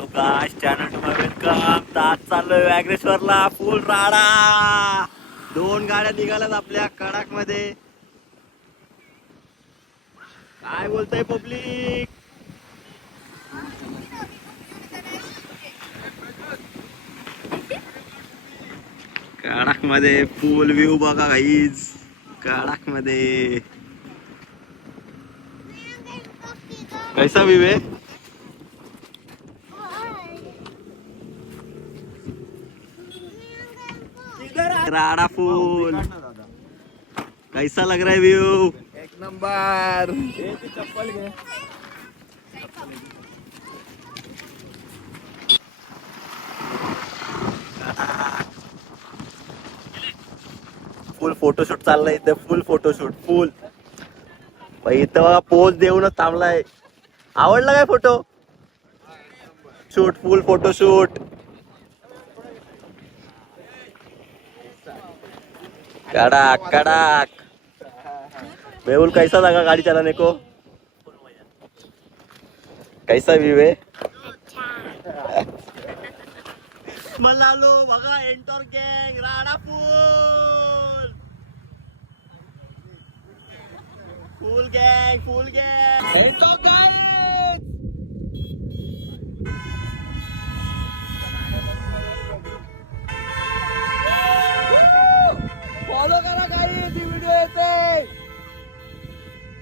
Guys channel to my welcome. आज चाललोय व्याघ्रेश्वरला. फुल राडा. 2 गाड्या निघाल्यात आपल्या कडाक मध्ये. काय बोलतय पब्लिक? कडाक मध्ये फुल व्ह्यू बघा गाईज. कडाक मध्ये कैसा व्ह्यू है? राडा फुल. कैसा लग रहा है व्यू? एक नंबर. चप्पल घे. फुल फोटोशूट चाललंय इथे. फुल फोटोशूट. फुल इथं बघा पोज देऊनच थांबलाय. आवडला काय फोटो शूट? Full photoshoot. कड़ाक कड़ाक. मेहुल कैसा लगा गाड़ी चलाने को? कैसा व्यू है? मलालो बघा एंटर गँग राडा फुल. फुल गँग फुल गँग. Enter guys. फॉलो करा गाइस. ही व्हिडिओ येते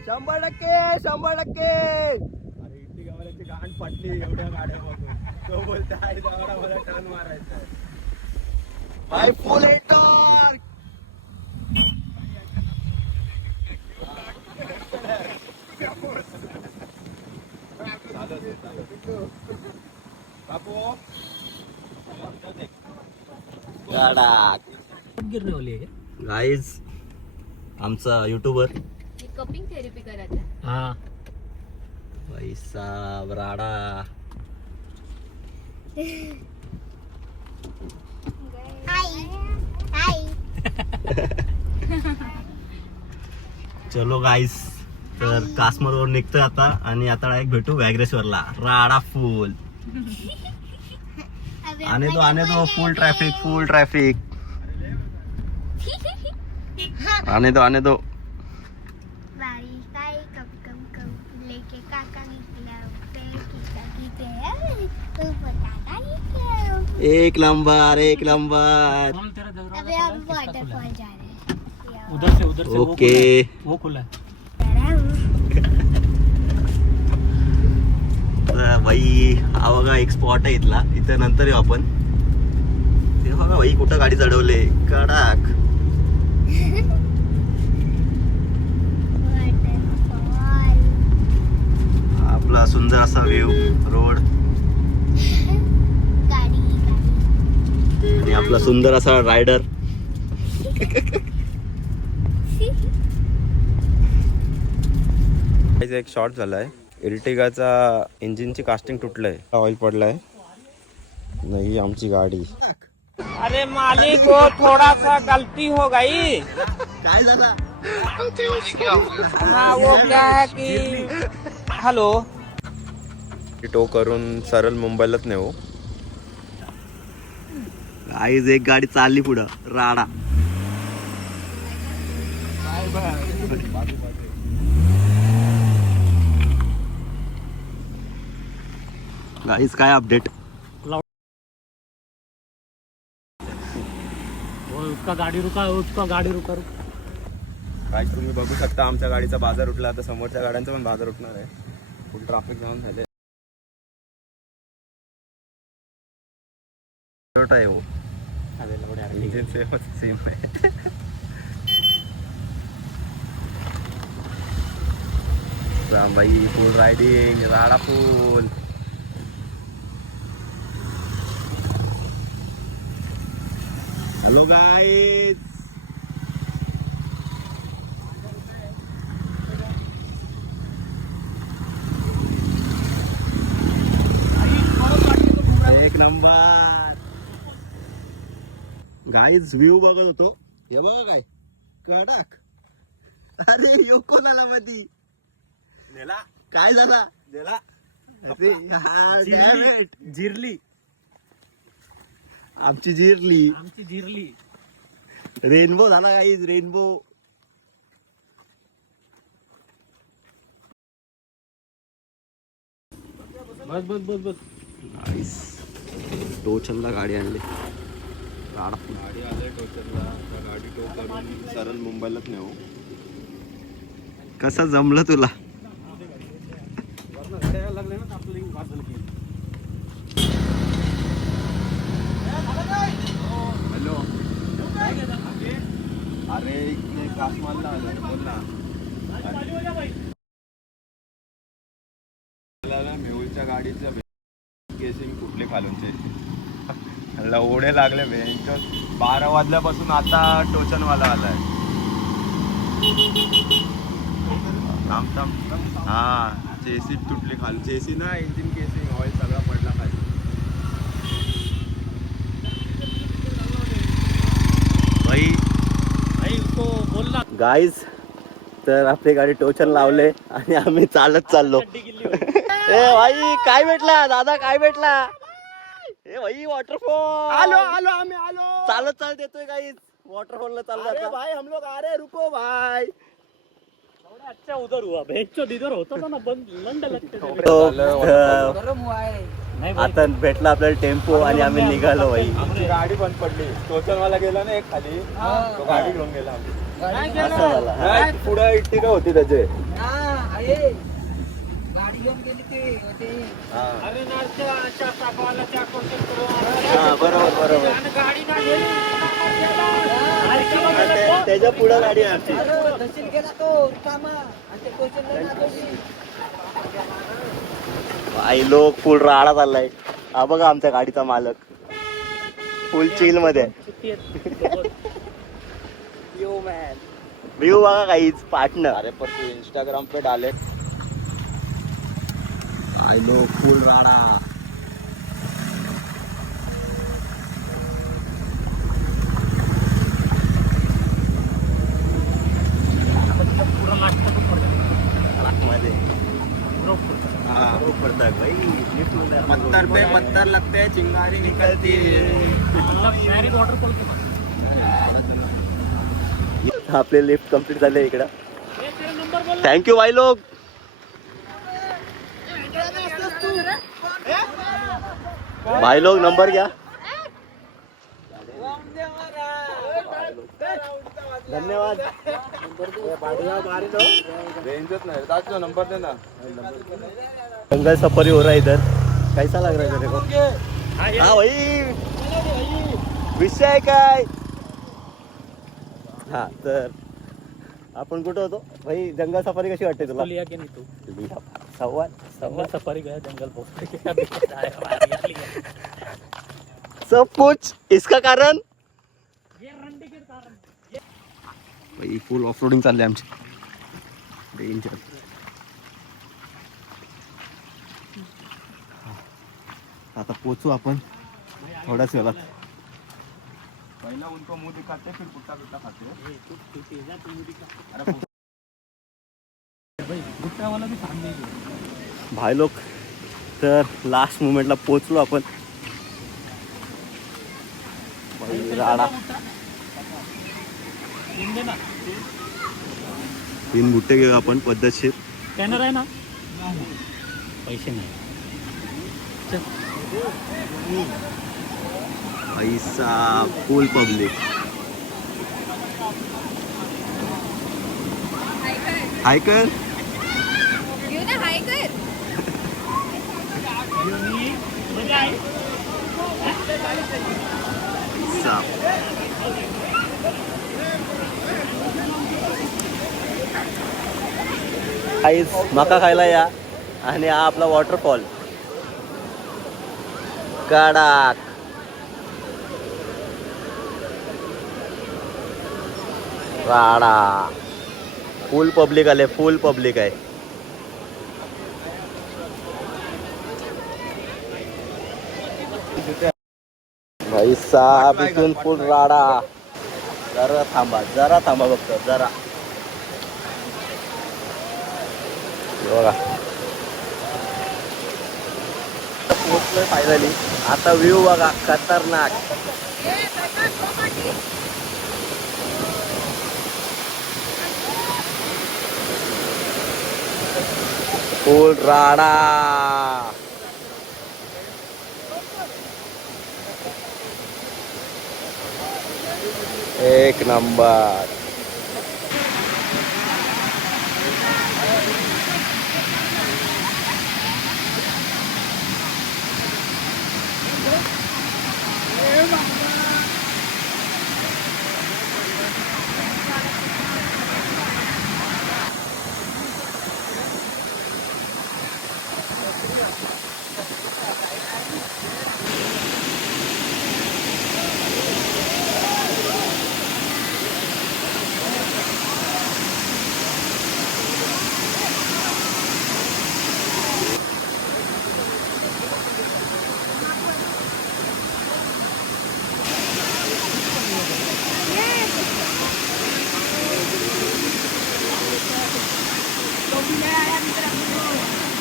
100%. 100%. अरे इथे गावाची गांड पडली एवढ्या गाड्या बघून. तो बोलते आहे दावडा मला टर्न मारायचा आहे. भाई फुल एंटर. कडाक. गाईज आमचा युट्यूबर कपिंग थेरपी करायचं. हा पैसा राडा. चलो गाईस. तर कासमरवर निघतोय आता आणि आता डायरेक्ट भेटू व्याघ्रेश्वरला. राडा फुल. आने दो फुल ट्रॅफिक. फुल ट्रॅफिक. आने दो. बारिश काय कप कप कप लेके काका निकला एक नंबर. एक नंबर. अभी हम वाटरफॉल जा रहे हैं. उधर से ओके. वो खुला है. भाई हा बघा एक स्पॉट आहे इथला. इथं नंतर येऊ आपण. ते बघा भाई कुठं गाडी चढवले. कडाक. आपला सुंदर असा व्ह्यू रोड आणि आपला सुंदर असा रायडर. एक शॉर्ट झालाय. इर्टिगाचा इंजिनची कास्टिंग तुटलंय. ऑइल पडलाय. नाही आमची गाडी. अरे मालिक वो थोड़ा सा गलती हो गई काय झाला? ना. वो क्या है कि हेलो टो करून सरळ मुंबईलाच नेऊ. गाईज एक गाडी चालली पुढं. राडा. गाईज काय अपडेट? उसका गाड़ी रुका. काय तुम्ही बघू शकता आमच्या गाडीचा बाजार उठला. आता समोरच्या गाड्यांचा पण बाजार उठणार आहे. फुल ट्रॅफिक जाऊन झाले. छोटा आहे हो. इंजिन सेम आहे. भाई फुल रायडिंग. राडा फुल. Hello guys. एक नंबर. गाईज व्ह्यू बघत होतो. हे बघा काय कडाक. अरे यो कोणाला मधी नेला. काय झाला? नेला. जिरली आमची जिरली आमची जिरली. रेनबो झाला काहीच रेनबो. बस बस बस बस. टोचनला गाडी आणली. गाडी आले टोचरला. त्या गाडी टो करून सरळ मुंबईलाच नेऊ. कसं जमलं तुला? वरनं गाड्या यायला लागल्या ना आपलं बाद झालं की. हॅलो अरे इथे कासमालला आलं बोल ना. मेहुलच्या गाडीचं केसिंग कुठले खालूनचे ओढे लागले बेंच. 12 वाजल्यापासून आता टोचनवाला आलाय. थांब थांब. हा चेसी तुटली खाली. चेसी ना इंजिन केसिंग ऑइल सगळा पडला खाली. गाईज तर आपली गाडी टोचन लावले आणि आम्ही चालत चाललो. ए भाई काय भेटला दादा? काय भेटला? ए भाई वॉटरफॉल. आलो आलो आम्ही आलो. चालत चालत येतोय गाईज. वॉटरफॉल ला चाललो अरे आता. भाई हम लोग आ रहे हैं, रुको भाई. अच्छा उधर हुआ भेजो इधर होता था ना बंद लंड लगते थे. आता भेटला आपल्याला टेम्पो आणि आम्ही निघालो भाई. आमची गाडी बंद पडली. टोचनवाला गेला ना एक खाली. तो गाडी घेऊन गेला. असं झालं. नाही, पुढं इट्टी का होती त्याचे. अरे नारच्या चाकवाला चाकू हा बरोबर बरोबर. गाडी ना गेली. त्याच्या पुढे गाडी आहे आमची. आई लोक फुल राडा चाललाय. हा बघा आमच्या गाडीचा मालक फुल चिल मध्ये. व्ह्यू बघा काहीच पार्टनर. अरे पर तू इंस्टाग्राम पे डाले. आई लोक फुल राडा. मध्ये पडतात भाई. पत्थर पे पत्थर लगते हैं, चिंगारी निकलती आपले लिफ्ट कम्प्लीट झाले इकडं. थँक्यू भाई लोक. भाई लोग नंबर घ्या. धन्यवाद. रेंजच नाही. दाखव नंबर दे ना. जंगल सफारी हो रहा है इधर. कैसा लग रहा है मेरे को? हाँ भाई विषय आहे काय? हा तर आपण कुठं होतो भाई? जंगल सफारी कशी वाटते तुला? लिया की नहीं तू? सवाल जंगल सफारी गया जंगल सब कुछ इसका कारण भाई फुल ऑफ रोडिंग चालले आमची. डेंजर. आता पोचू आपण थोड्याच वेळात. पहिला उनको मुंह दिखाते फिर कुत्ता कुत्ता खाते. गुट्ट्यावाला भी सामने भाई लोक तर लास्ट मोमेंटला पोचलो आपण. भाई राडा. 3 बुट्टे घेऊ आपण पद्धतशीर. स्कॅनर आहे ना? पैसे नाही. पैसा फुल पब्लिक. हाय कर. हाय कर. आईस मका खायला या. आणि हा आपला वॉटरफॉल कडक. राडा. फुल पब्लिक आले. फुल पब्लिक आहे. भाई साहब इथून फुल राडा. जरा थांबा बघतो जरा. बघा तर पोहोचलोय फायनली. आता व्ह्यू बघा खतरनाक. फुल राडा. एक नंबर.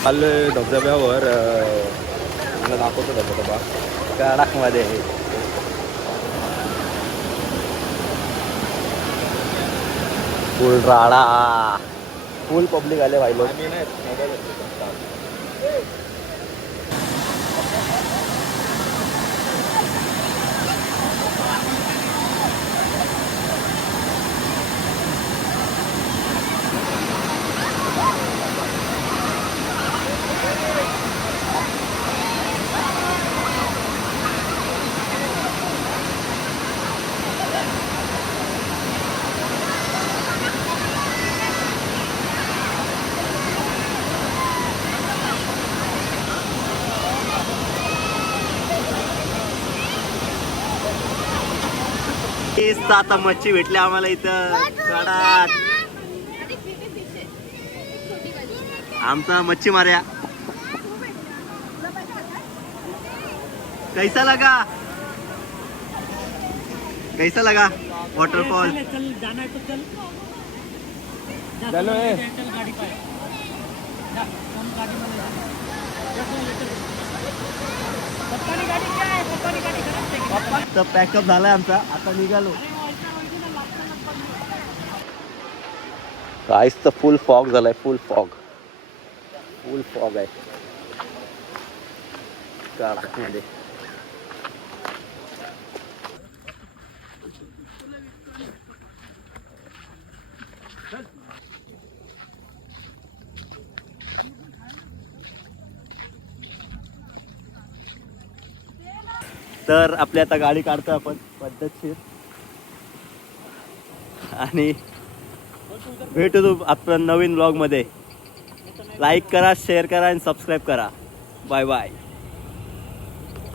आलोय धबधब्यावर. मला दाखवतो धबधबा कडकमध्ये. फुल राडा. फुल पब्लिक आले भाई लोक. आता मच्छी भेटली आम्हाला इथं गडात. आमचा मच्छी मार्या. कैसा लगा कैसा लगा वॉटरफॉल. तर पॅकअप झालाय आमचा. आता निघालो. काहीच तर फुल फॉग झालाय. फुल फॉग आहे कडकमध्ये. तर आपली आता गाडी काढतोय आपण पद्धतशीर. आणि भेटू आपण नवीन ब्लॉग मध्ये. लाईक करा, शेअर करा आणि सबस्क्राईब करा. Bye bye.